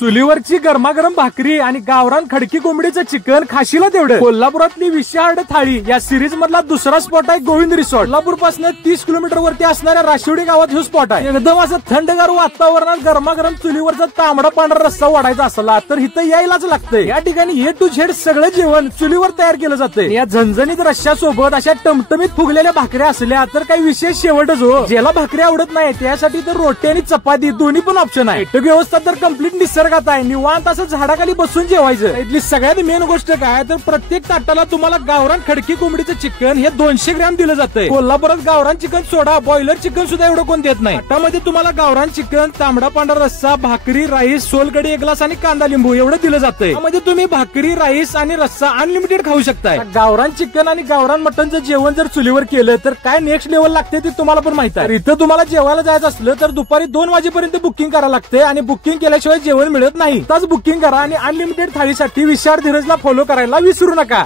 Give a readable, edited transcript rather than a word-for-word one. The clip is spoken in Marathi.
चुलीवरची गरमागरम भाकरी आणि गावरान खडकी कोंबडीचं चिकन खाशीला तेवढं. कोल्हापुरातली विशाळ थाळी या सिरीज मधला दुसरा स्पॉट आहे गोविंद रिसॉर्ट. कोल्हापूर पासून 30 किलोमीटर वरती असणाऱ्या राशिवडी गावात हे स्पॉट आहे. एकदम असं थंडगार वातावरणात गरमागरम चुलीवरचा तांबडा पांढरा रस्सा वाढायचा असला तर इथं यायलाच लागतंय. या ठिकाणी ए टू झेड सगळं जेवण चुलीवर तयार केलं जाते. या झणझणीत रश्श्यासोबत अशा टमटमीत फुगलेल्या भाकऱ्या असल्या तर काही विशेष शेवटच हो. ज्याला भाकरी आवडत नाही त्यासाठी तर रोटी आणि चपाती दोन्ही पण ऑप्शन आहे. बैठक व्यवस्था तर कम्प्लीट निसर्गात आहे. निवांत असं झाडाखाली बसून जेवायचं. इथली सगळ्यात मेन गोष्ट काय तर प्रत्येक ताटाला तुम्हाला गावरान खडकी कोंबडीचं चिकन हे 200 ग्रॅम दिलं जातंय. कोल्हापुरात गावरान चिकन सोडा बॉयलर चिकन सुद्धा एवढं कोण देत नाही. ताटामध्ये तुम्हाला गावरान चिकन, तांबडा पांढरा रस्सा, भाकरी, राईस, सोलकढी, एक ग्लास आणि कांदा लिंबू एवढं दिलं जातंय. त्यामध्ये तुम्ही भाकरी, राईस आणि रस्सा अनलिमिटेड खाऊ शकताय. गावरान चिकन आणि गावरान मटनचं जेवण जर चुलीवर केलं तर काय नेक्स्ट लेवल लागते ते तुम्हाला पण माहिती आहे. इथं तुम्हाला जेवायला जायचं असलं तर दुपारी 2 वाजेपर्यंत बुकिंग करावं लागते आणि बुकिंग केल्याशिवाय जेवण मिळत नाही. आताच बुकिंग करा आणि अनलिमिटेड थाळीसाठी विशाळ धीरजला फॉलो करायला विसरू नका.